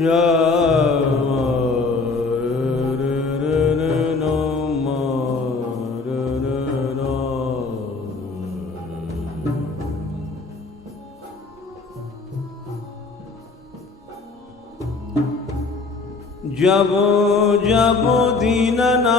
जब जब दीनना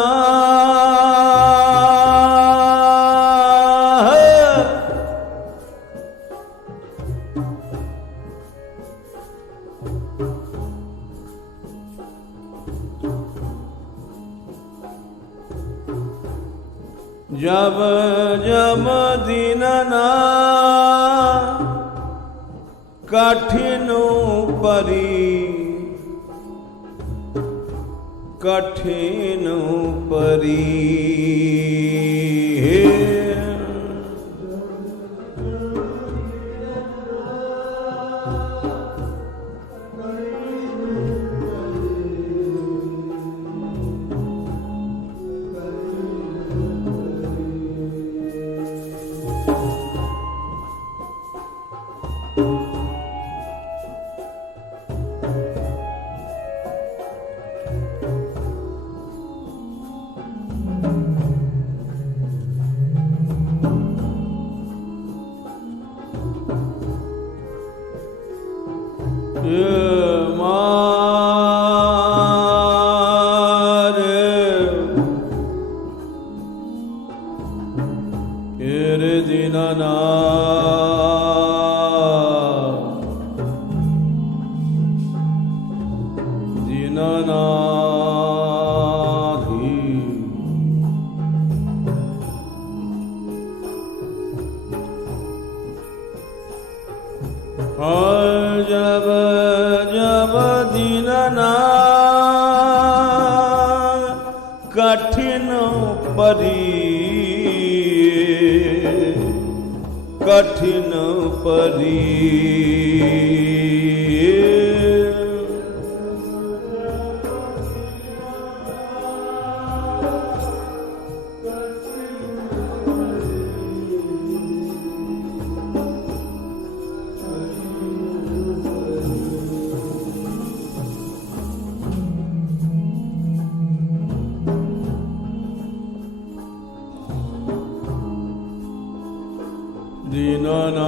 जब जब दीनना कठिन परी कठिन परी जब जब दीनना कठिन परी कठिन परी दीनना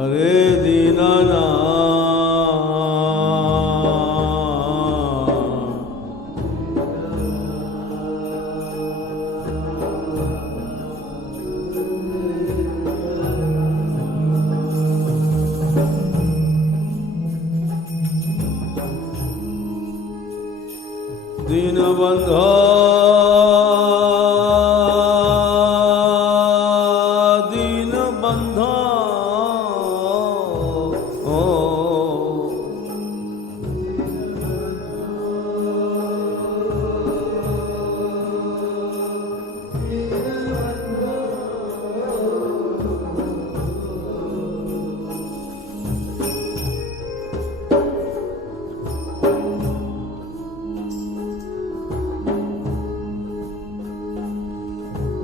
अरे दीनना दीनबंधो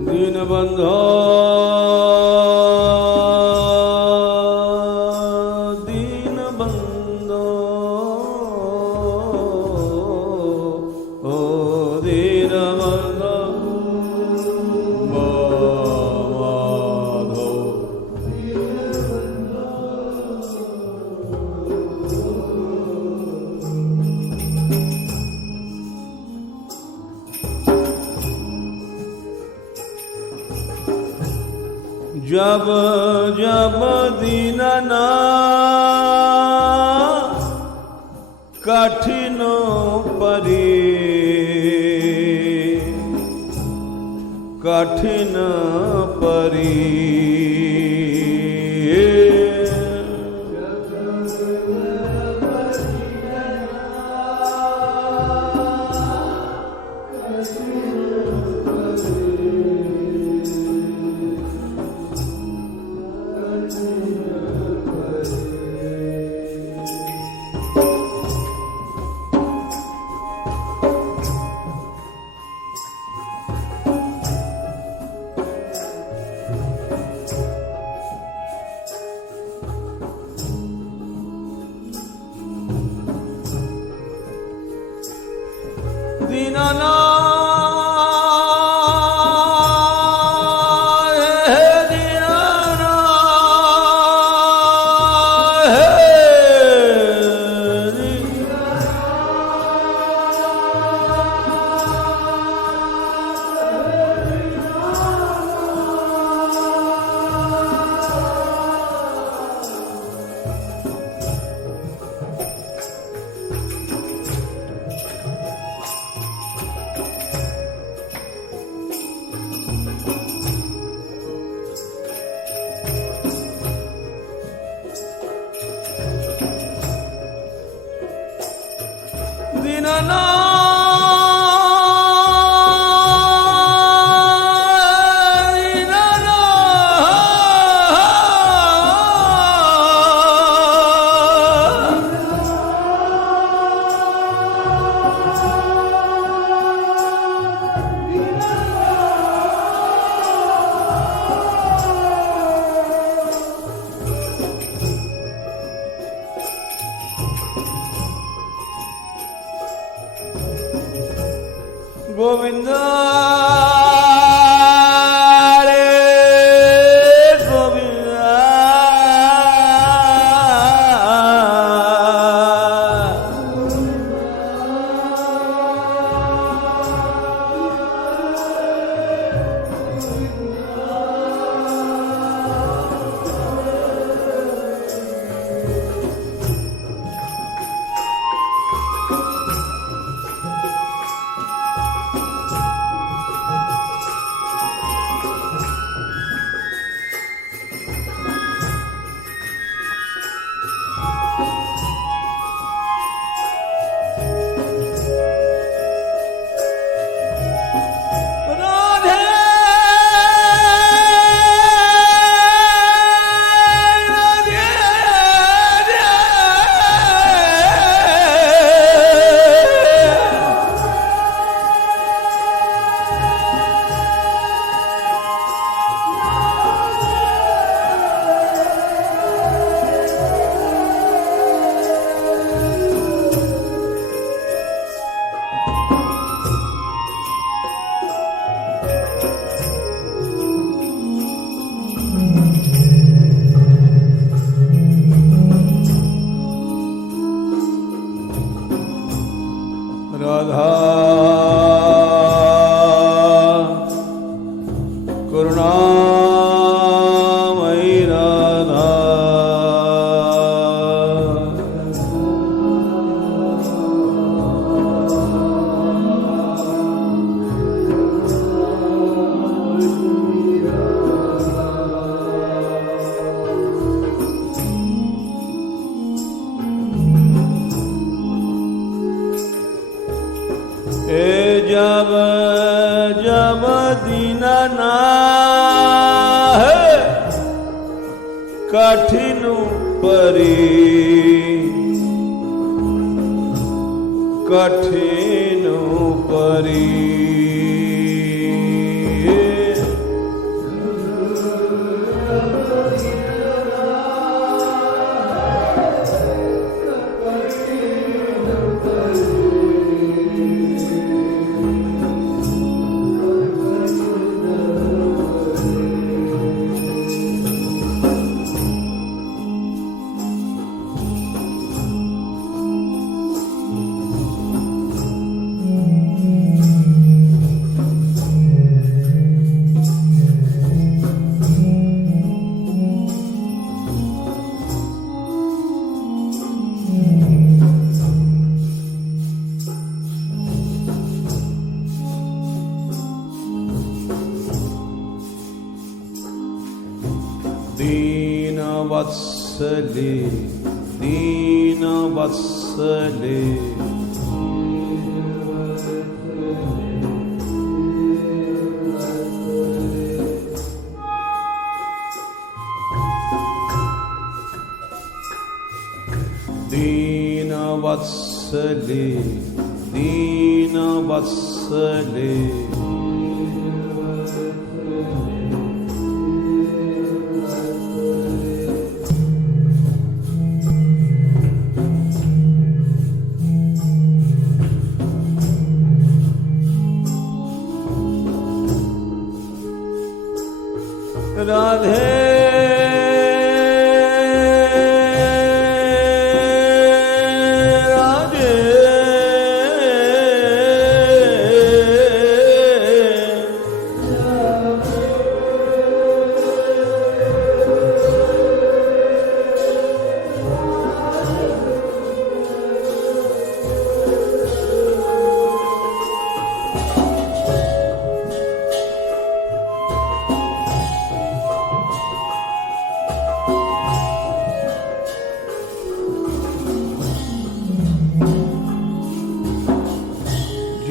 दीनबंधो दीनबंधो ओ दीनबंधो माधो जब जब दीनना कठिन परी कठिन परी दीनना गोविंद रे गोविंद राधा करुणामयी राधा जब जब दीनना है कठिन परी कठिन परी दीन वत्सले दीन वत्सले दीन वत्सले दीन वत्सले राधे राधे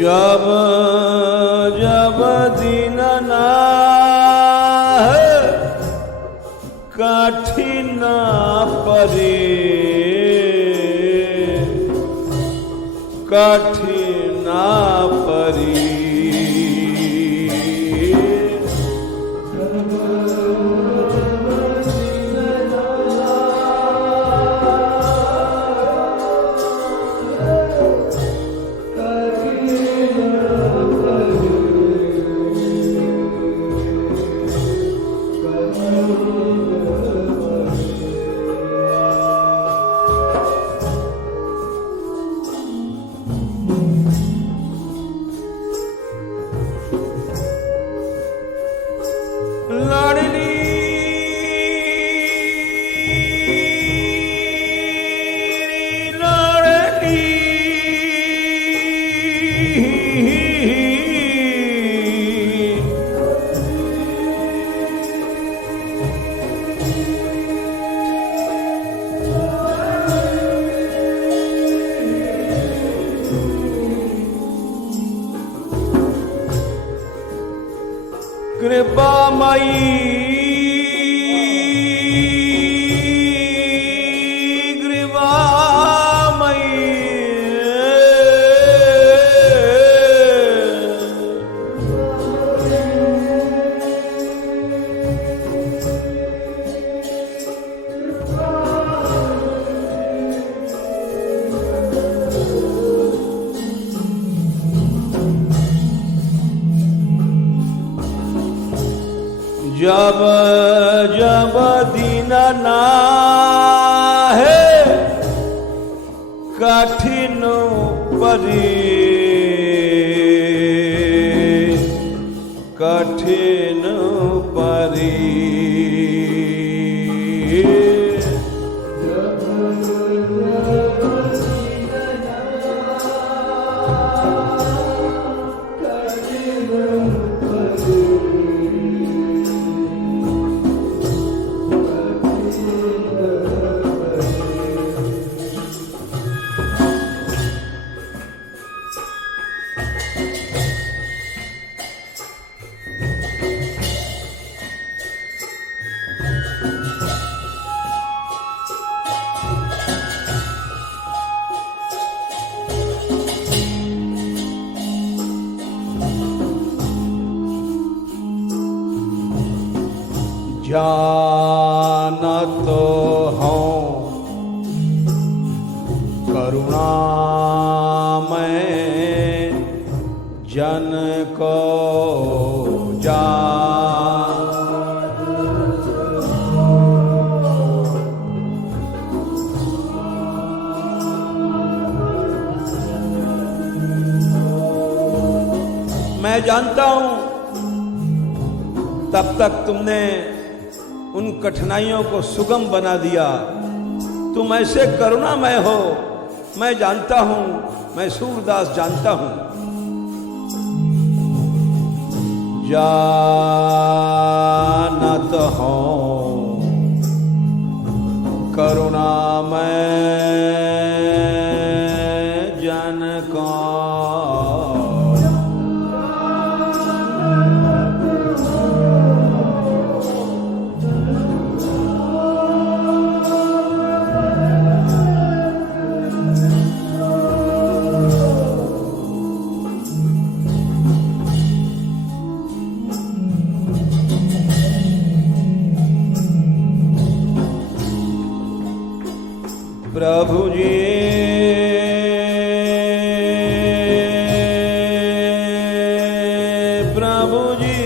जब जब दीननाथ कठिन परे कठिन परी कृपामयी जब जब दीननाथ कठिन परी कठिन परी जानत हूँ करुणामय जन को मैं जानता हूँ तब तक तुमने उन कठिनाइयों को सुगम बना दिया। तुम ऐसे करुणामय हो, मैं जानता हूं, मैं सूरदास जानता हूं। जानत हूं करुणामय जन को प्रभु जी प्रभु जी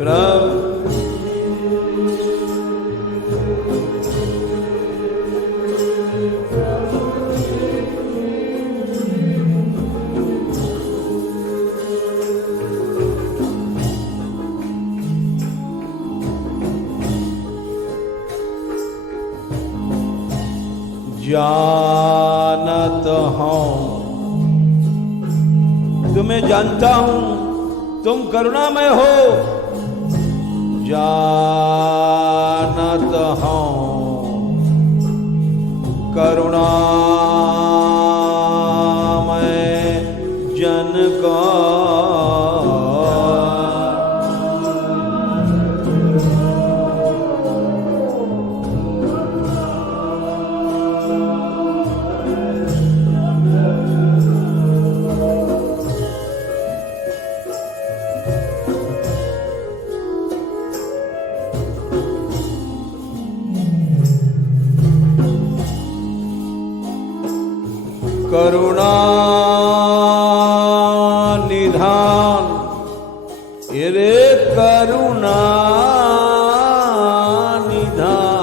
प्रभु जानत हूँ तुम्हें जानता हूँ तुम करुणामय हो। जानत हूँ करुणा करुणा निधान, रे करुणा निधान।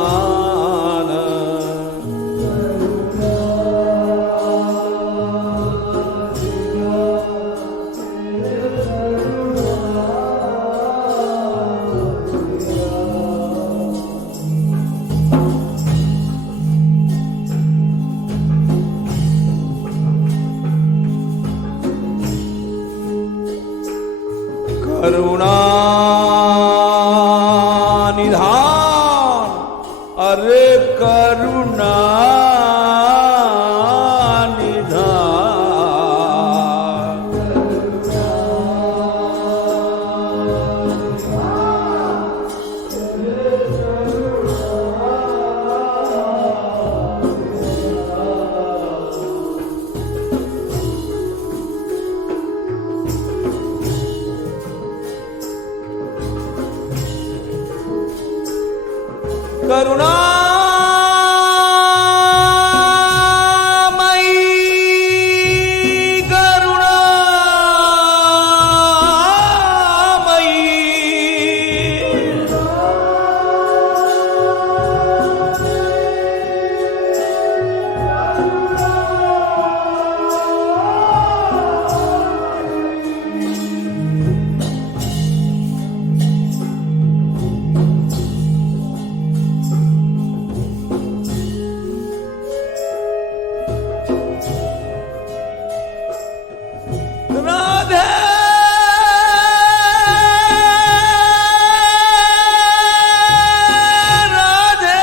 करुणा निधान, अरे करुणा निधान। करुणामयी करुणामयी, राधे राधे।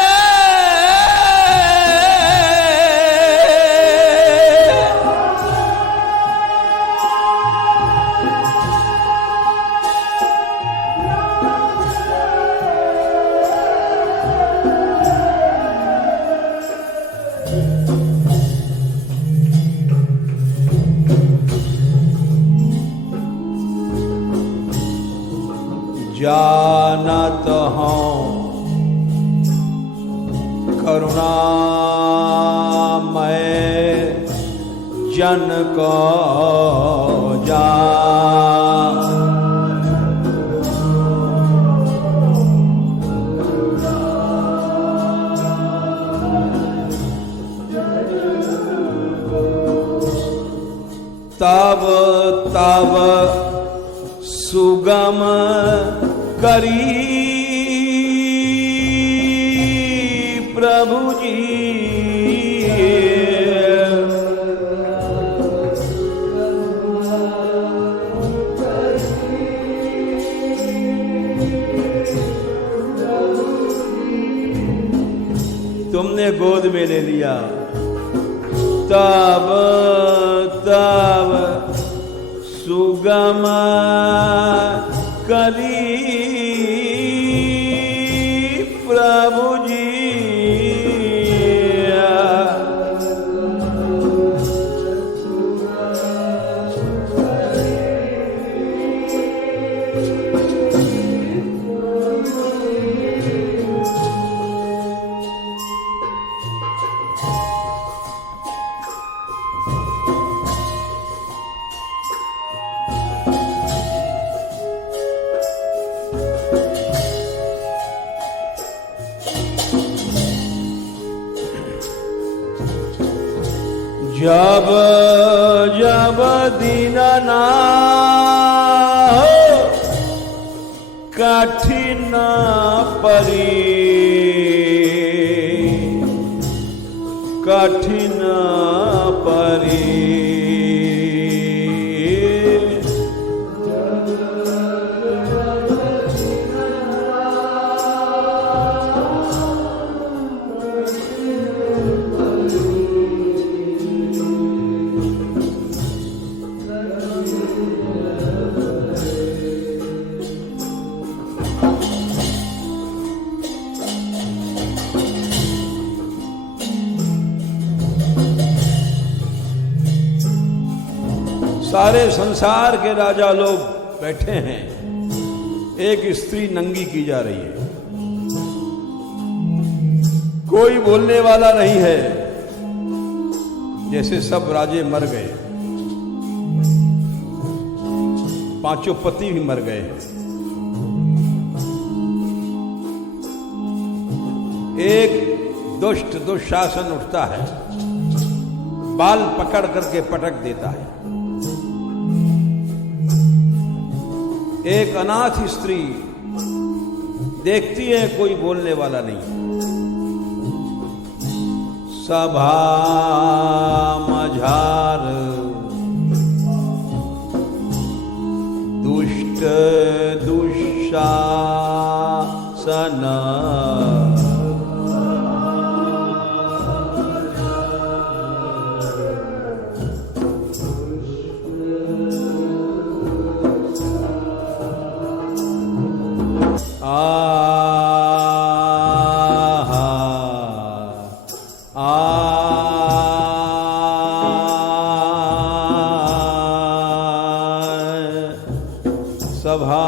जानत हूँ करुणामय जन को जान। तब तब सुगम करी प्रभु जी, तुमने गोद में ले लिया। तब तब सुगम करी प्रभु जी, जब जब दीनना हो कठिन परी, कठिन परी, सारे संसार के राजा लोग बैठे हैं, एक स्त्री नंगी की जा रही है, कोई बोलने वाला नहीं है। जैसे सब राजे मर गए, पांचों पति भी मर गए। एक दुष्ट दुशासन उठता है, बाल पकड़ करके पटक देता है। एक अनाथ स्त्री देखती है, कोई बोलने वाला नहीं। सभा मझार दुष्ट दुशासन सभा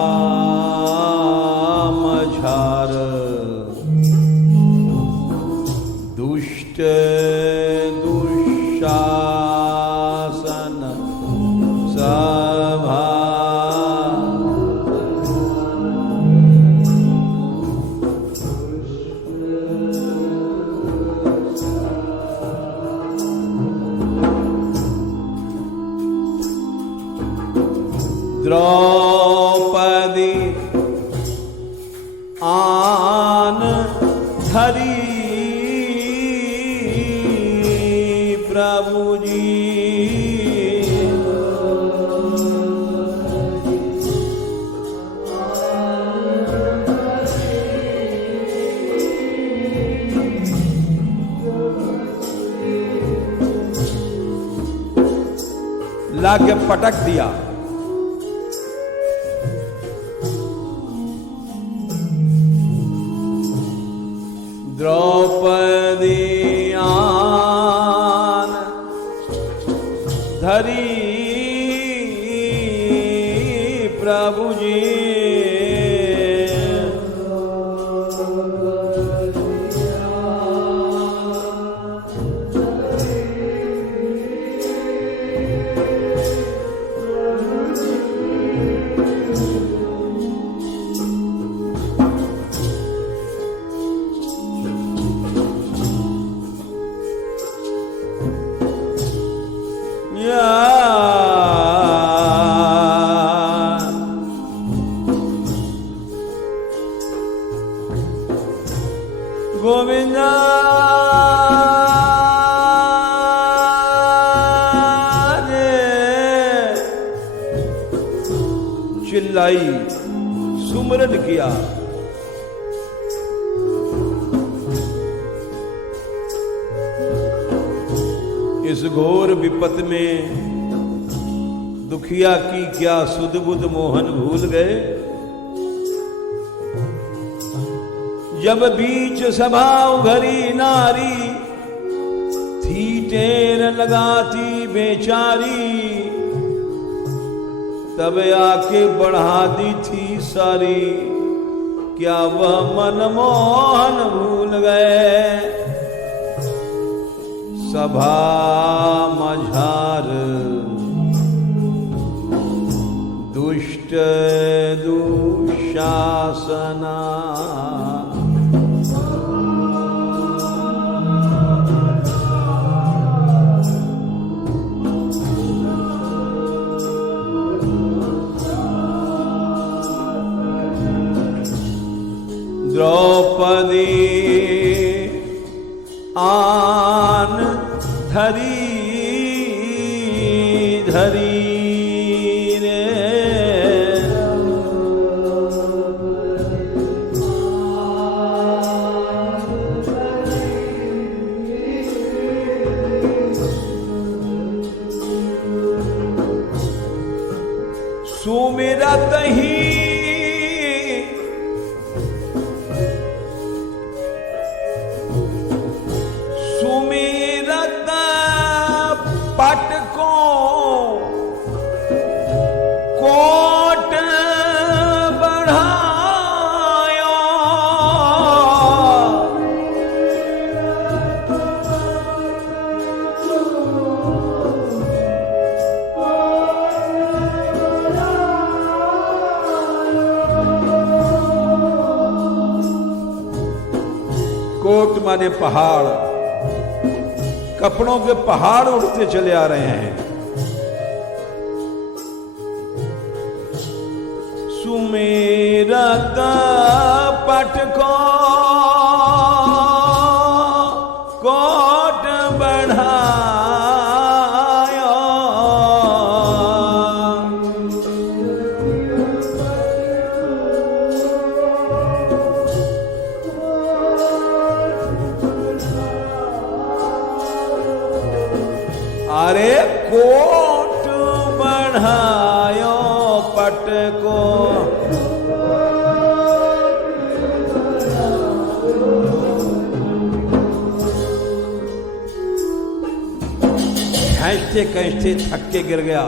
मझार दुष्ट दुशासन सभा द्रौपदी आन धरी प्रभु जी। लाके पटक दिया। द्रौपदी आन धरी प्रभु जी। गोविंदा चिल्लाई, सुमरन किया। इस घोर विपत में दुखिया की क्या सुध बुध मोहन भूल गए। जब बीच सभा उघरी नारी थी टेर लगाती बेचारी, तब आके बढ़ा दी थी सारी, क्या वह मनमोहन भूल गए। सभा मझार दुष्ट दुशासना द्रौपदी आन धरी धरी रे। सुमिरत ही पट को कोट माने पहाड़, कपड़ों के पहाड़ उड़ते चले आ रहे हैं। सुमेरत पट को कोट बढ़ायो, अरे कोट बढ़ायो पट को, खींचते खींचते थक के गिर गया।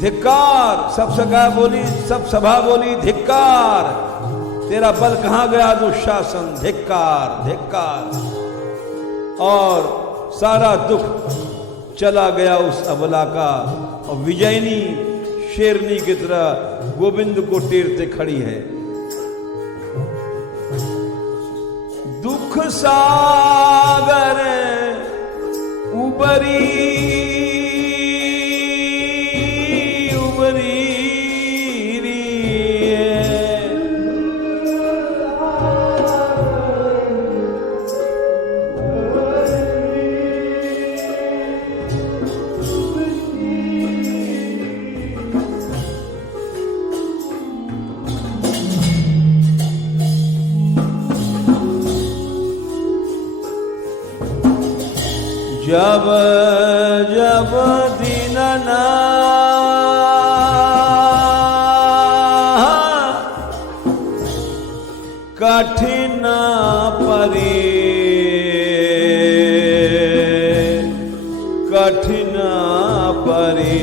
धिक्कार, सब सभा बोली धिक्कार, तेरा बल कहां गया दुशासन, धिक्कार धिक्कार। और सारा दुख चला गया उस अबला का, और विजयनी शेरनी की तरह गोविंद को टेरते खड़ी है। दुख सागर उबरी उबरी जब जब दीनना कठिन परे, कठिन परे,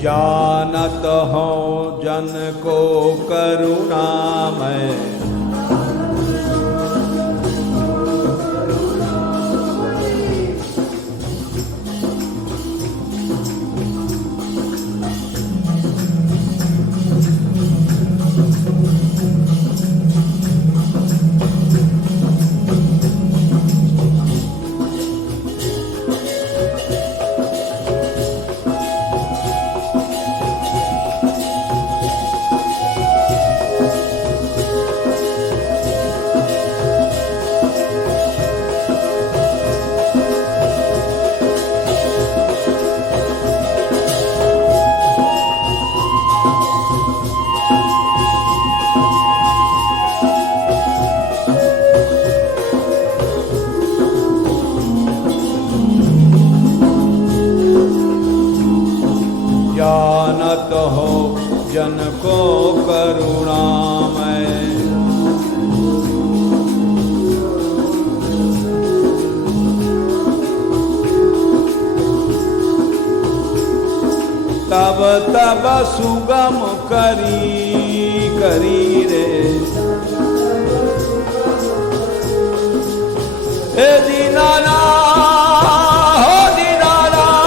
जानत हो जन को करुणामय, जानत हो जन को करुणामय, तब तब सुगम करी करी रे, हे दीनानाथ हो दीनानाथ,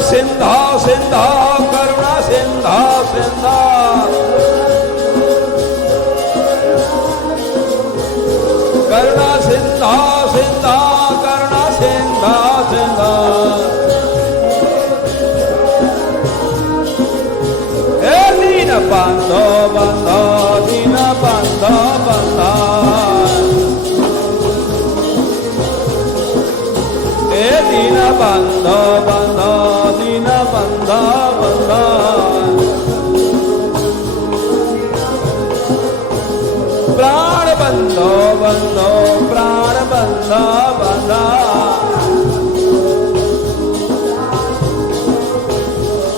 सिंधा सिंधा करुणा सिंधा सिंधा करुणा सिंधा सिंधा करुणा सिंधा सिंधा हे दीन बंधो बंधो दीन बंधो बंधो हे दीन बंधो बंधो दीन बंधो बंधो प्राण बंधो बंधो प्राण बंधो बंधो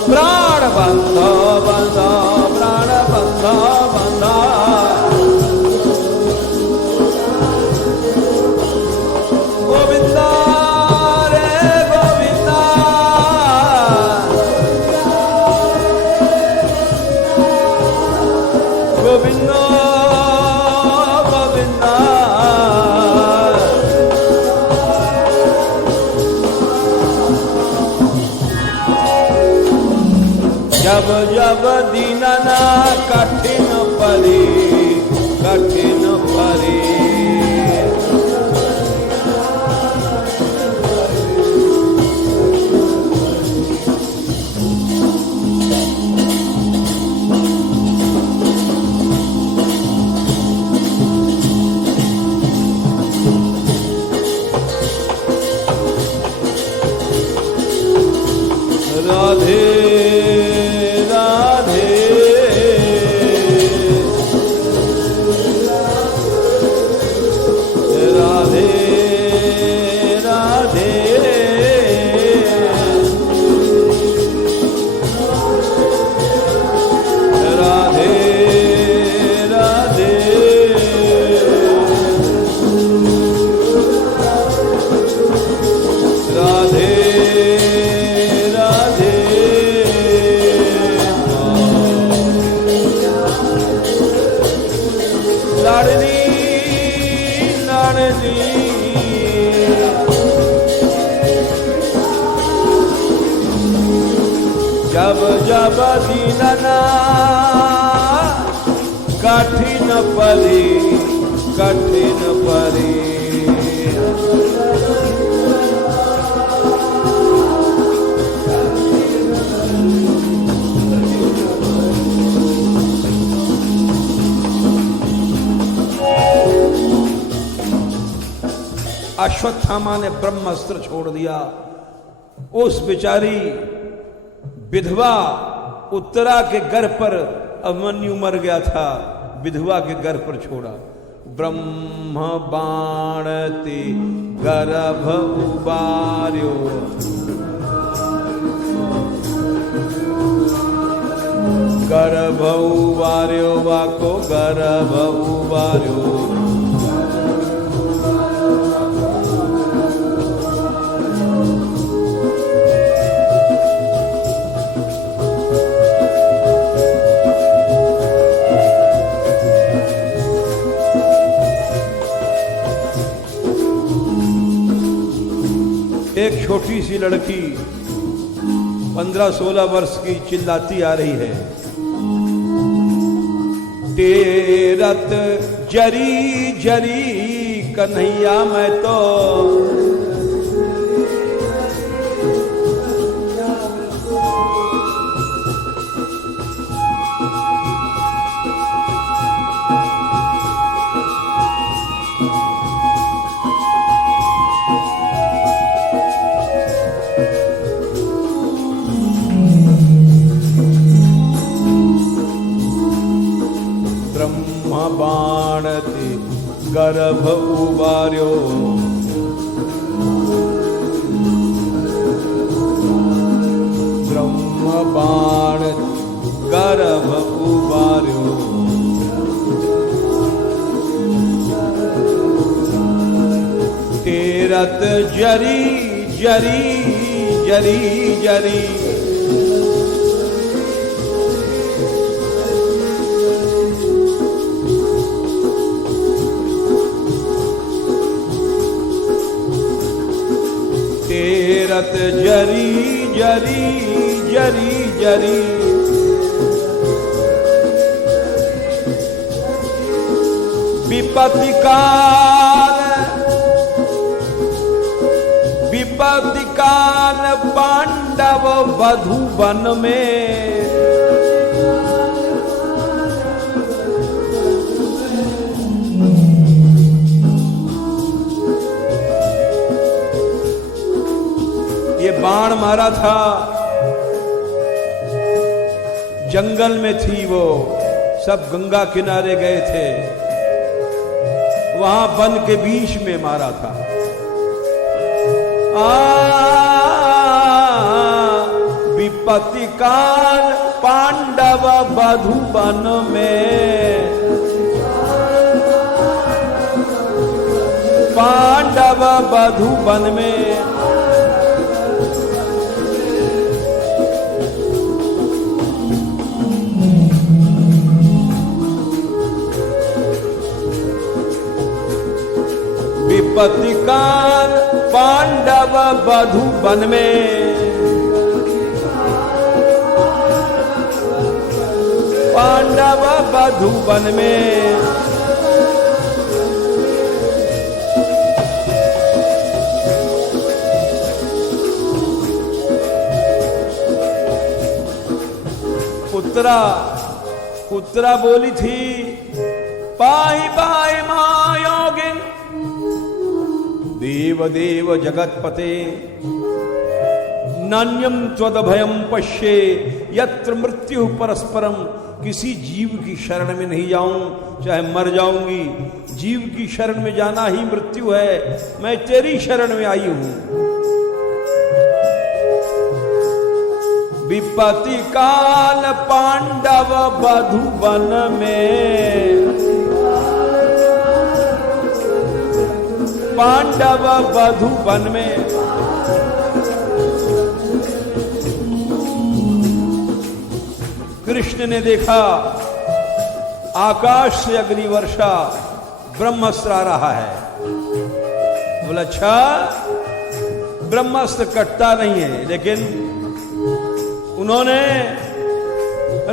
प्राण बंधो बंधो प्राण बंधो बंधो गोविंदा रे गोविंदा गोविंदा जब जब दीनना कठिन परी कठिन परी राधे जब जब दीनना कठिन परी कठिन परी अश्वत्थामा ने ब्रह्मास्त्र छोड़ दिया। उस बेचारी विधवा उत्तरा के घर पर अभिमन्यु मर गया था, विधवा के घर पर छोड़ा। ब्रह्म बाणति गर्भ उबार्यो गर्भ उबार्यो वाको गर्भ उबार्यो एक छोटी सी लड़की 15-16 वर्ष की चिल्लाती आ रही है, टेरत जरी जरी कन्हैया मैं तो बाणति गर्भ उबार्यो ब्रह्म बाणति गर्भ उबार्यो तेरत जरी जरी जरी जरी तेरत जरी जरी जरी जरी विपत्ति काल पांडव वधु वन में ये बाण मारा था, जंगल में थी वो, सब गंगा किनारे गए थे, वहां वन के बीच में मारा था। विपत्ति काल पांडव वधु वन में, पांडव वधु वन में विपत्ति काल पांडव वधु वन में, पांडव वधु वन में उत्तरा बोली थी, पाई पाई महायोगिन देव देव जगतपते नान्यम त्वदभयम पश्ये यत्र मृत्यु परस्परम। किसी जीव की शरण में नहीं जाऊं, चाहे मर जाऊंगी, जीव की शरण में जाना ही मृत्यु है। मैं तेरी शरण में आई हूं। विपत्ति काल पांडव वधु वन में, पांडव वधु वन में कृष्ण ने देखा आकाश से अग्नि वर्षा, ब्रह्मास्त्र आ रहा है। बोला अच्छा, ब्रह्मास्त्र कटता नहीं है, लेकिन उन्होंने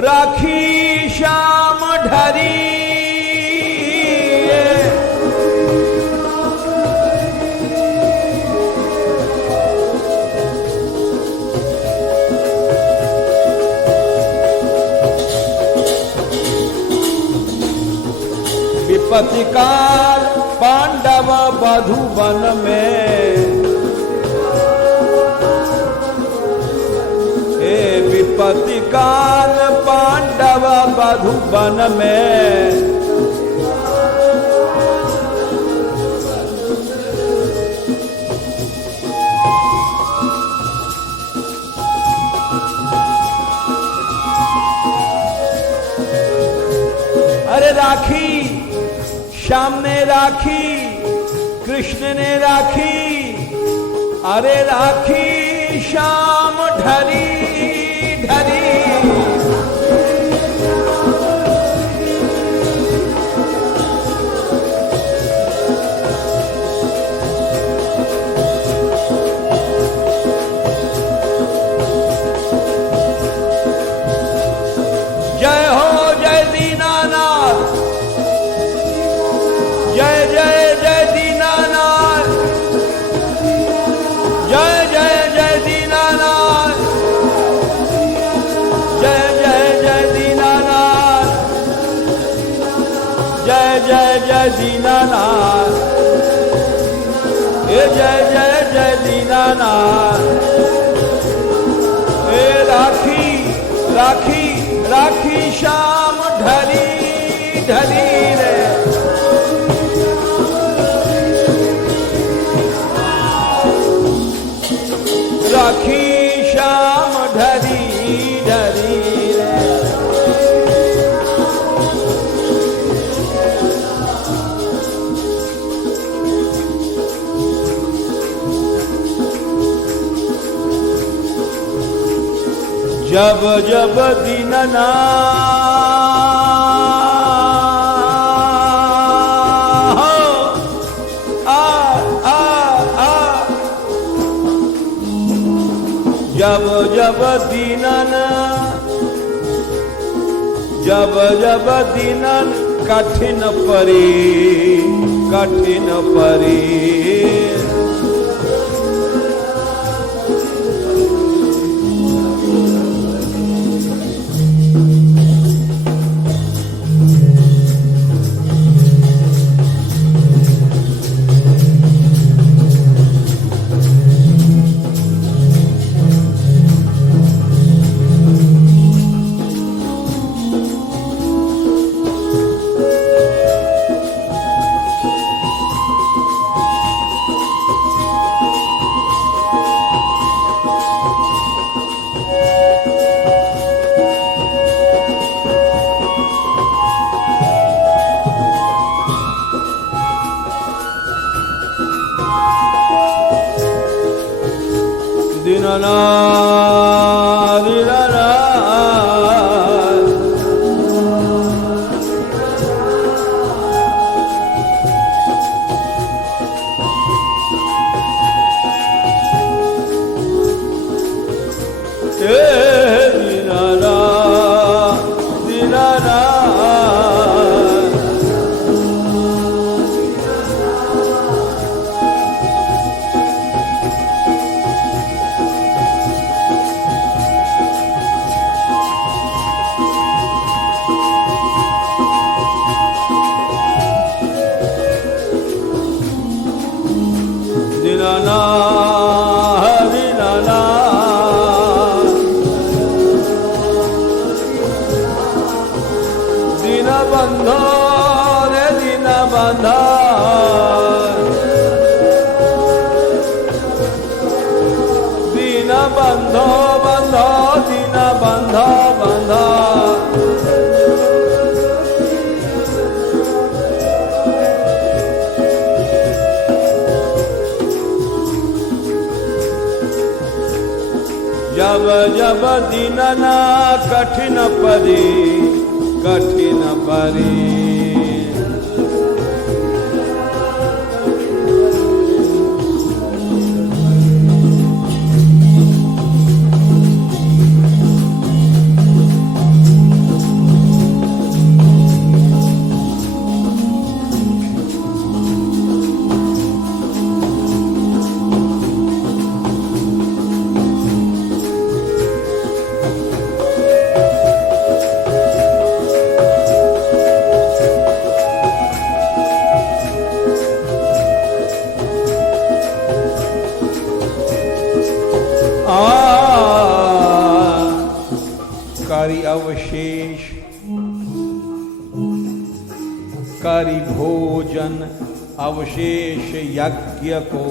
राखी श्याम ढरी, विपत्ति काल पांडव वधु वन में, हे विपत्ति काल पांडव वधु वन में, अरे राखी श्याम ने राखी, कृष्ण ने राखी, अरे राखी श्याम ढरी ढरी, जय हो जय दीनानाथ, जय जय जय दीनानाथ, जय जय जय दीनानाथ, जय जय जय दीनानाथ, जय जय जय दीनानाथ, जय जय जय दीनानाथ। राखी राखी राखी श्याम ढली ढली रे, राखी श्याम ढरी ढरी रे। जब जब दीननाथ जब जब दीनन जब जब दीनन कठिन परी कठिन परी जब जब दीनना कठिन परी कठिन परी अवशेष करी भोजन अवशेष यज्ञ को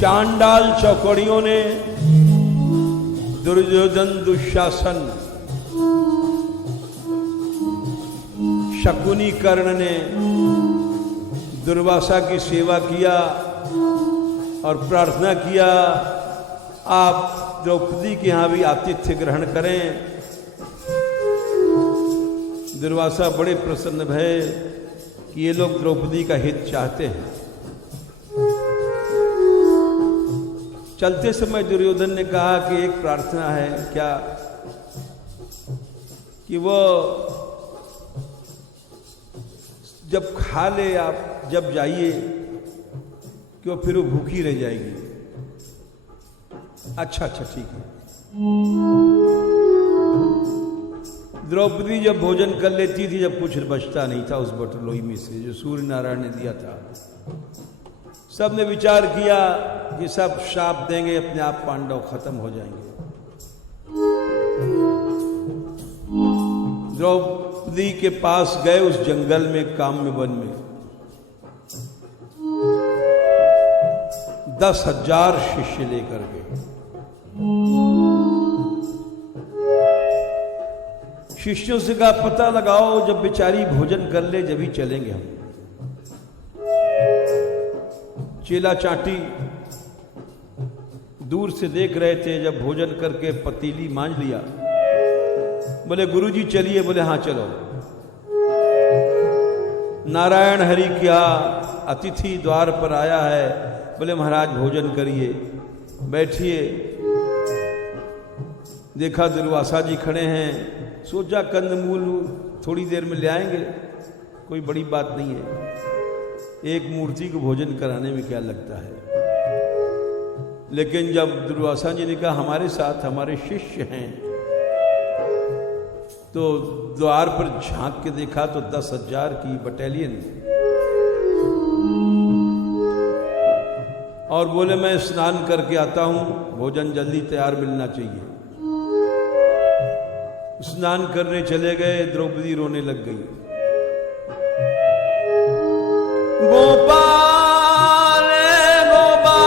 चांडाल चौकड़ियों ने दुर्योधन दुशासन शकुनी कर्ण ने दुर्वासा की सेवा किया और प्रार्थना किया आप द्रौपदी के यहाँ भी आतिथ्य ग्रहण करें। दुर्वासा बड़े प्रसन्न भय कि ये लोग द्रौपदी का हित चाहते हैं। चलते समय दुर्योधन ने कहा कि एक प्रार्थना है क्या कि वो जब खा ले आप जब जाइए कि वो फिर वो भूखी रह जाएगी। अच्छा ठीक है। द्रौपदी जब भोजन कर लेती थी जब कुछ बचता नहीं था उस बटलोई में से जो सूर्य नारायण ने दिया था। सबने विचार किया कि सब शाप देंगे अपने आप पांडव खत्म हो जाएंगे। द्रौपदी के पास गए उस जंगल में काम्य वन में 10,000 शिष्य लेकर गए। शिष्यों से कहा पता लगाओ जब बेचारी भोजन कर ले जब ही चलेंगे हम। चेला चाटी दूर से देख रहे थे। जब भोजन करके पतीली मांज लिया बोले गुरुजी चलिए, बोले हाँ चलो। नारायण हरि क्या अतिथि द्वार पर आया है, बोले महाराज भोजन करिए, बैठिए। देखा दुर्वासा जी खड़े हैं, सोचा कंदमूल थोड़ी देर में ले आएंगे, कोई बड़ी बात नहीं है, एक मूर्ति को भोजन कराने में क्या लगता है। लेकिन जब दुर्वासा जी ने कहा हमारे साथ हमारे शिष्य हैं, तो द्वार पर झांक के देखा तो 10,000 की बटालियन, और बोले मैं स्नान करके आता हूं, भोजन जल्दी तैयार मिलना चाहिए। स्नान करने चले गए, द्रौपदी रोने लग गई। गोपाल गोपाल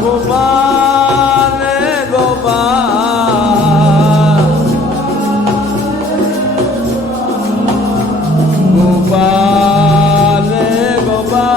गोपाल गोपाल गोपाल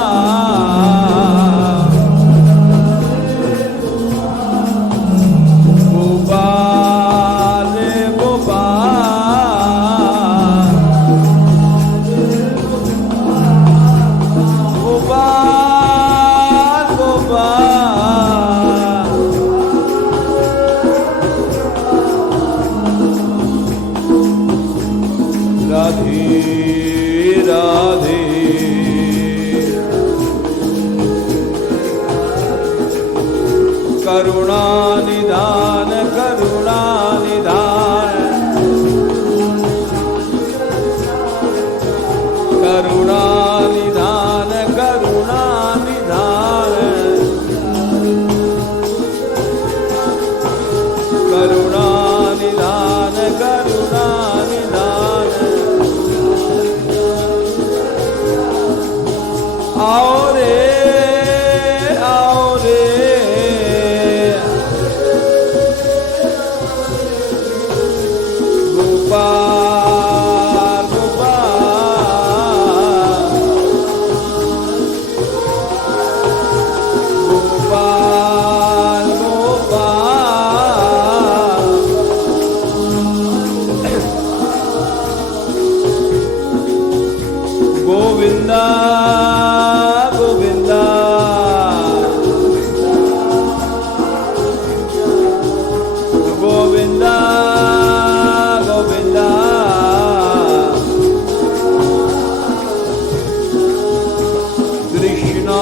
करुणा निधान करुणा निधान करुणा निधान करुणा निधान करुणा निधान करुणा निधान। आओ रे गोविंदा गोविंदा गोविंदा गोविंदा कृष्णा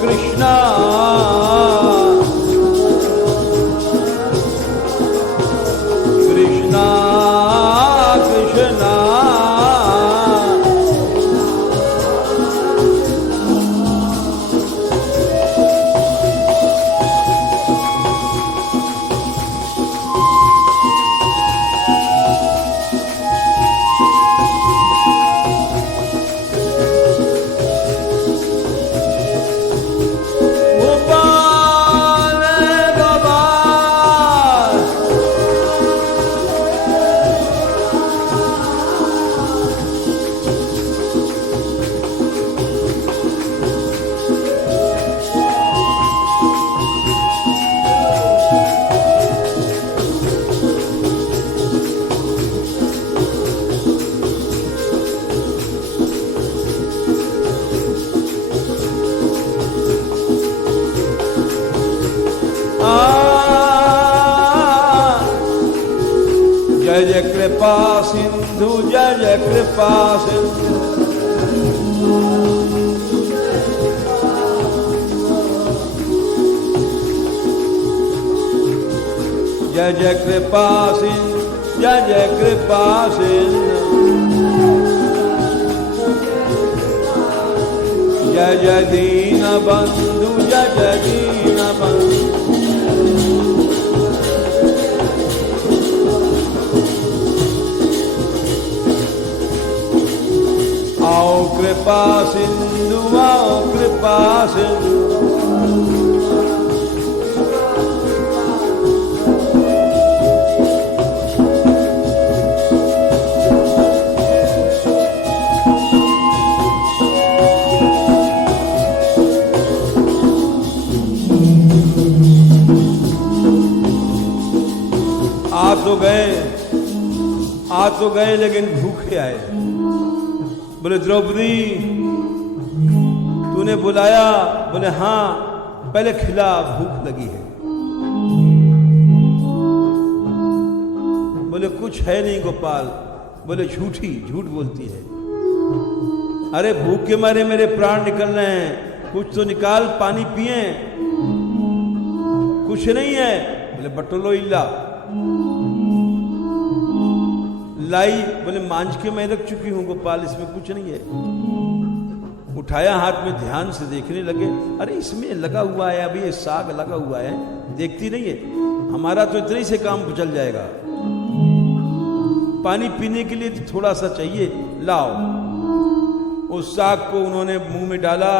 कृष्णा कृष्णा कृष्णा जय जय कृपा सिंधु जय जय कृपा सिंधु जय जय कृपा सिंधु जय जय कृपा सिंधु जय जय दीन बंधु जय जय दीन बंधु आओ कृपा सिंधु आओ कृपा सिंधु आ तो गए लेकिन भूखे आए। बोले द्रौपदी तूने बुलाया? बोले हाँ, पहले खिला, भूख लगी है। बोले कुछ है नहीं गोपाल। बोले झूठ बोलती है। अरे भूख के मारे मेरे प्राण निकल रहे हैं, कुछ तो निकाल, पानी पिए। कुछ नहीं है। बोले बटोलो इल्ला। लाई। बोले मांझ के मैं रख चुकी हूं गोपाल, इसमें कुछ नहीं है। उठाया हाथ में, ध्यान से देखने लगे, अरे इसमें लगा हुआ है, अभी ये साग लगा हुआ है, देखती नहीं है, हमारा तो इतने ही से काम चल जाएगा, पानी पीने के लिए तो थोड़ा सा चाहिए, लाओ। उस साग को उन्होंने मुंह में डाला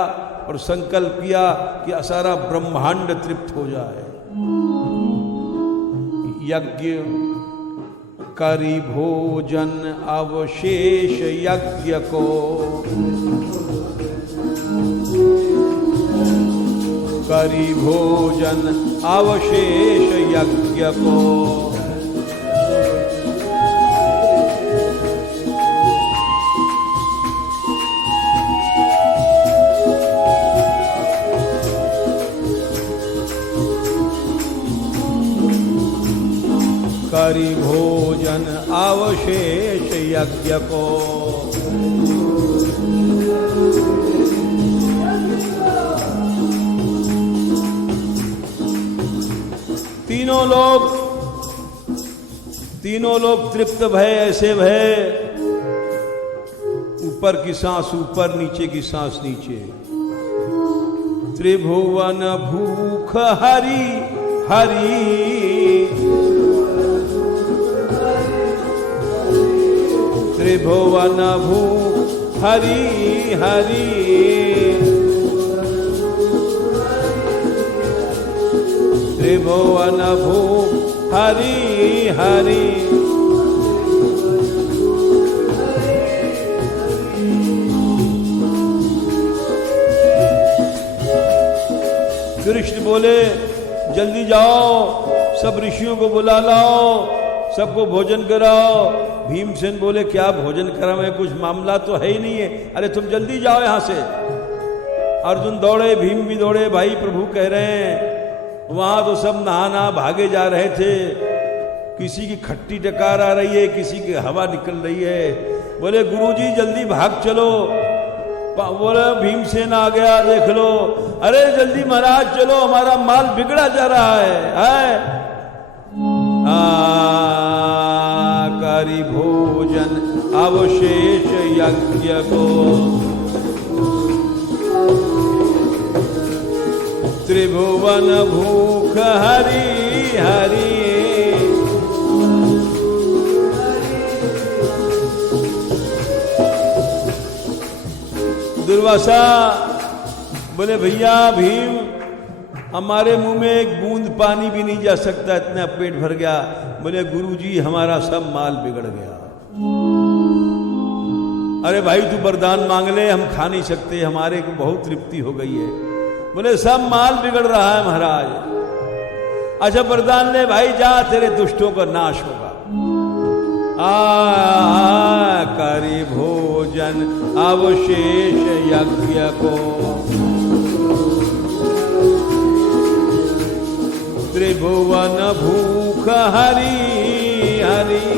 और संकल्प किया कि सारा ब्रह्मांड तृप्त हो जाए। यज्ञ करी भोजन अवशेष यज्ञ को, करी भोजन अवशेष यज्ञ को, करी भोजन अवशेष यज्ञ को। तीनों लोग तृप्त भय, ऐसे भय, ऊपर की सांस ऊपर, नीचे की सांस नीचे। त्रिभुवन भूख हरि हरि, त्रिभुवन भूख हरि हरि, त्रिभुवन भूख हरि हरि। कृष्ण बोले जल्दी जाओ, सब ऋषियों को बुला लाओ, सबको भोजन कराओ। भीमसेन बोले क्या भोजन करावे, कुछ मामला तो है ही नहीं है, अरे तुम जल्दी जाओ यहां से। अर्जुन दौड़े, भीम भी दौड़े, भाई प्रभु कह रहे हैं। वहां तो सब नहा भागे जा रहे थे, किसी की खट्टी डकार आ रही है, किसी की हवा निकल रही है। बोले गुरुजी जल्दी भाग चलो। बोले भीमसेन आ गया, देख लो। अरे जल्दी महाराज चलो, हमारा माल बिगड़ा जा रहा है। करी भोजन अवशेष यज्ञ को, त्रिभुवन भूख हरि हरि, दुर्वासा बोले भैया भीम, हमारे मुंह में एक बूंद पानी भी नहीं जा सकता, इतना पेट भर गया। बोले गुरुजी हमारा सब माल बिगड़ गया। अरे भाई तू वरदान मांग ले, हम खा नहीं सकते, हमारे को बहुत तृप्ति हो गई है। बोले सब माल बिगड़ रहा है महाराज। अच्छा वरदान ले भाई, जा, तेरे दुष्टों का नाश होगा। करी भोजन अवशेष यज्ञ को, त्रिभुवन भूख हरि हरि,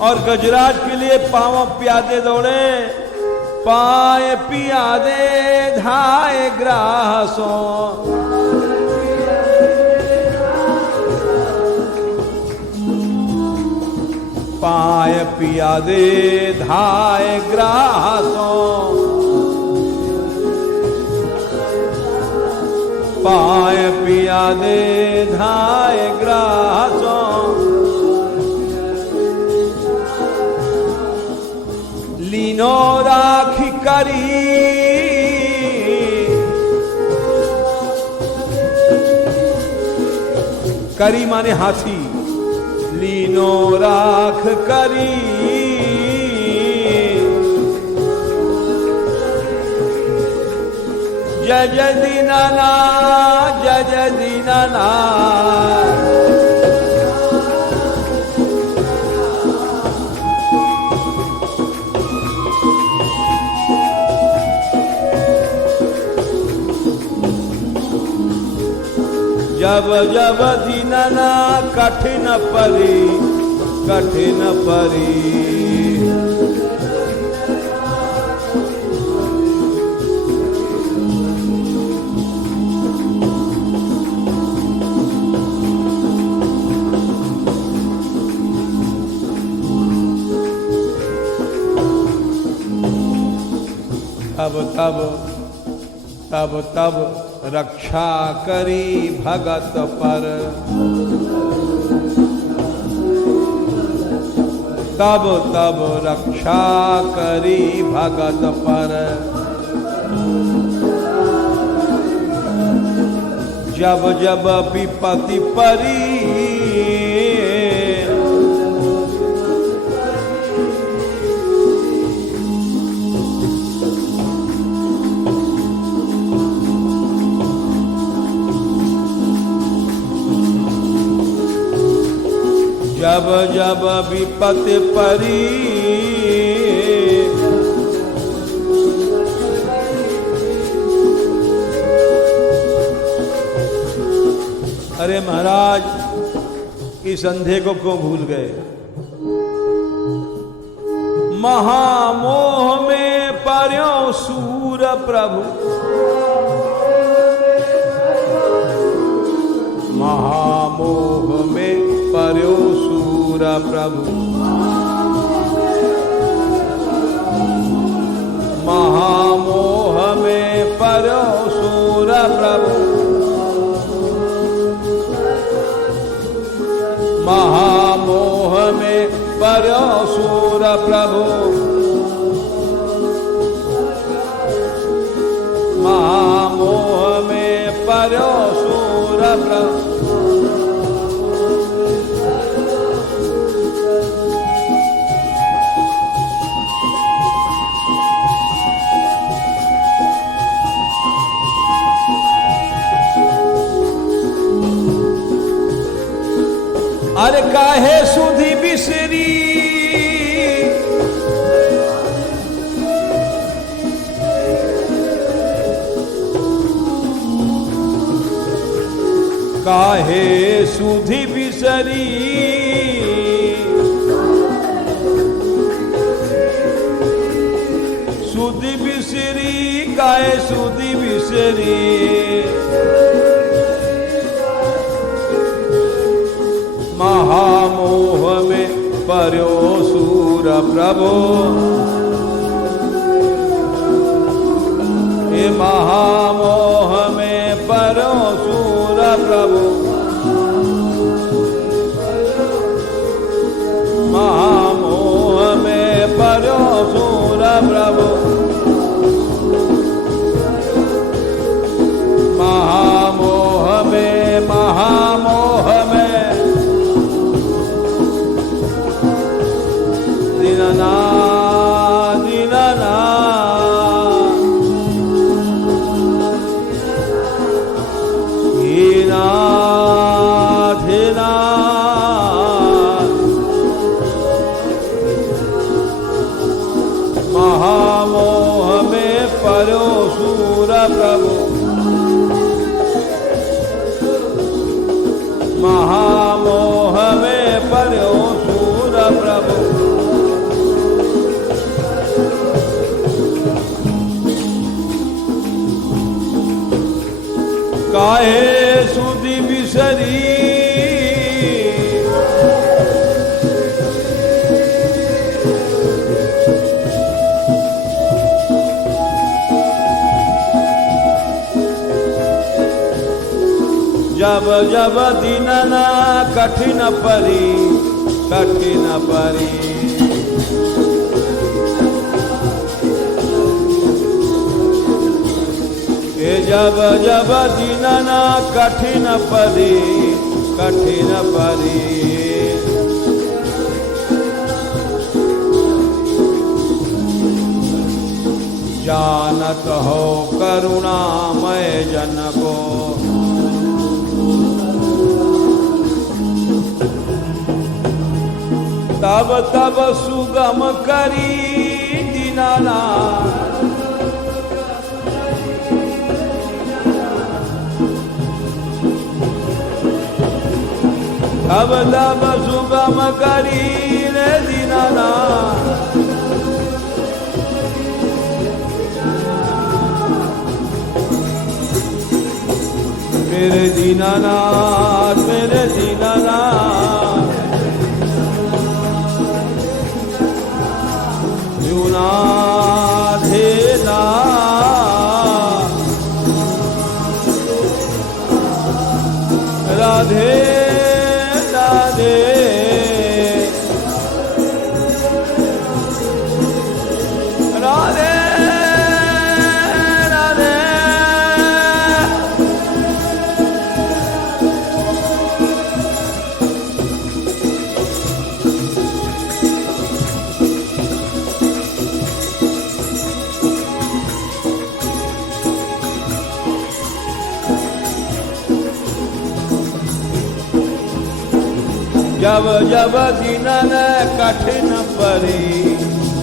और गजराज के लिए पांव प्यादे दौड़े, पाए पियादे धाए ग्रासों, पाए पियादे धाए ग्रासों, पाए पियादे धाए ग्रासों, लीनो राखी करी, करी माने हाथी, लीनो राख करी, जय जय दीनानाथ, जय जय दीनानाथ। जब जब दीनानाथ कठिन परी, कठिन परी। तब तब रक्षा करी भगत पर, तब तब रक्षा करी भगत पर। जब जब विपत्ति परी, जब जब विपत्ति परी। अरे महाराज, इस अंधे को क्यों भूल गए? महामोह में पर्यो सूर प्रभु, महामोह में पर्यो सूर प्रभु। महामोह में पर्यो सूर प्रभु, महामोह में पर्यो सूर प्रभु। महामोह में पर्यो सूर प्रभु। अरे काहे सुधी बिसरी, काहे सुधी बिसरी। सुधी बिसरी, काहे सुधी बिसरी। महामोह में पर्यो सूर प्रभु, ये महामोह में पर्यो सूर प्रभु। महामोह में पर्यो सूर प्रभु। महामोह में, महामोह में दीनानाथ, दीनानाथ, दीनानाथ, दीनानाथ। महामोह में पर्यो सूर प्रभु, महामोह में पर्यो सूर प्रभु। काहे सुधी बिसरी, जब जब दीनानाथ कठिन परी, कठिन परी। जब जब दीनानाथ कठिन परी, कठिन परी। जानत हो करुणामय जन को। तब तब सुगम करी दीनानाथ, तब तब सुगम करी रे दीनानाथ। मेरे दीनानाथ, मेरे दीनानाथ, नाथे ना राधे राधे राधे राधे। जब जब दीनन कठिन परी,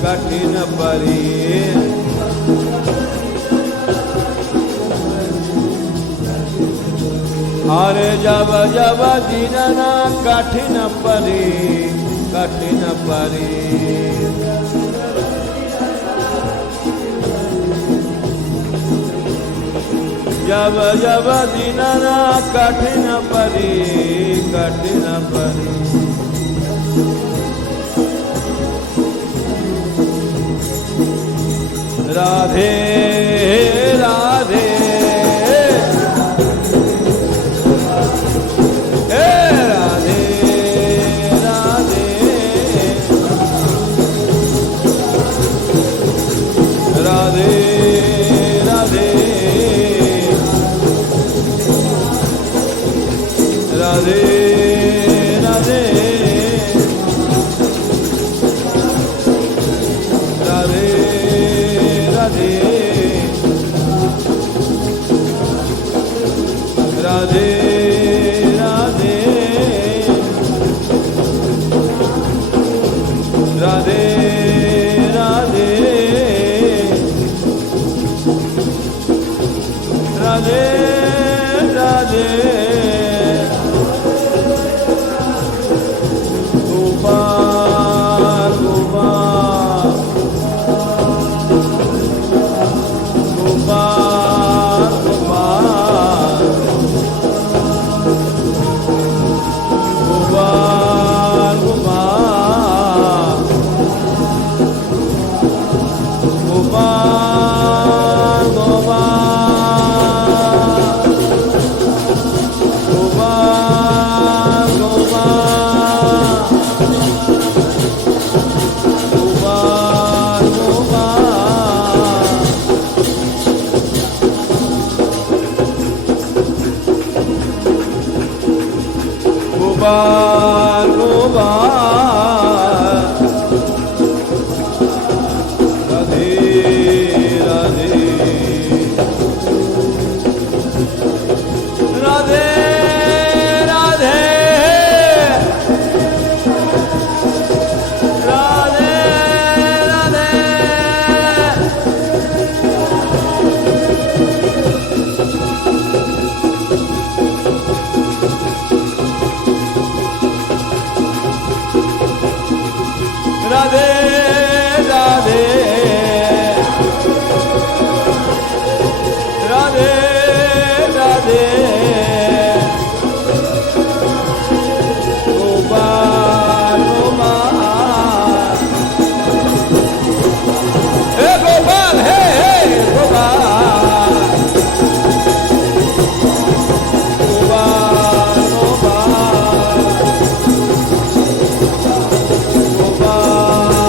कठिन परी, अरे जब जब दीनन कठिन परी, कठिन परी, जब जब दीनन कठिन परी, कठिन परी, राधे राधे हे राधे राधे राधे राधे राधे राधे राधे राधे राधे राधे राधे राधे राधे गोपाल गोपाल गोपाल गोपाल गोपाल गोपाल गोपाल गोपाल गोपाल गोपाल राधे राधे राधे राधे राधे राधे राधे राधे राधे राधे गोपाल गोपाल हे गोपाल हे गोपाल गोपाल गोपाल गोपाल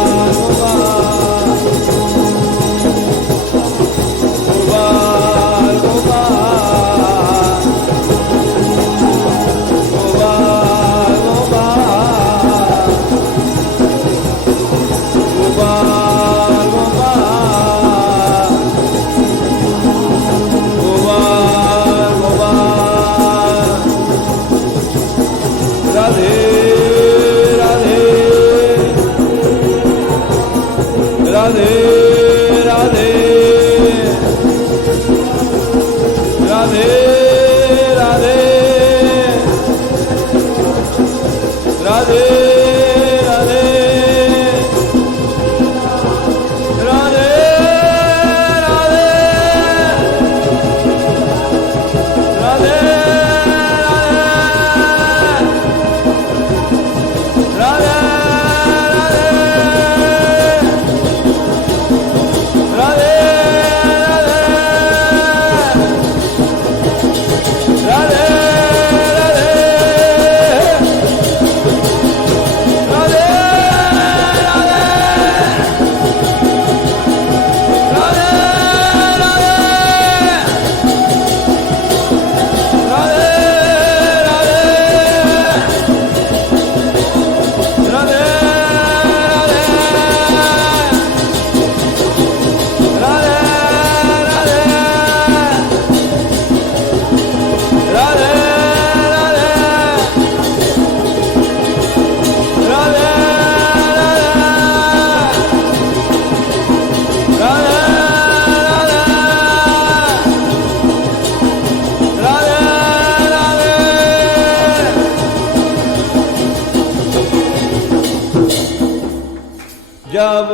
जब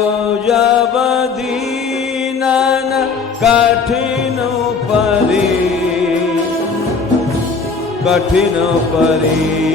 जब दीनन कठिन परी, कठिन परी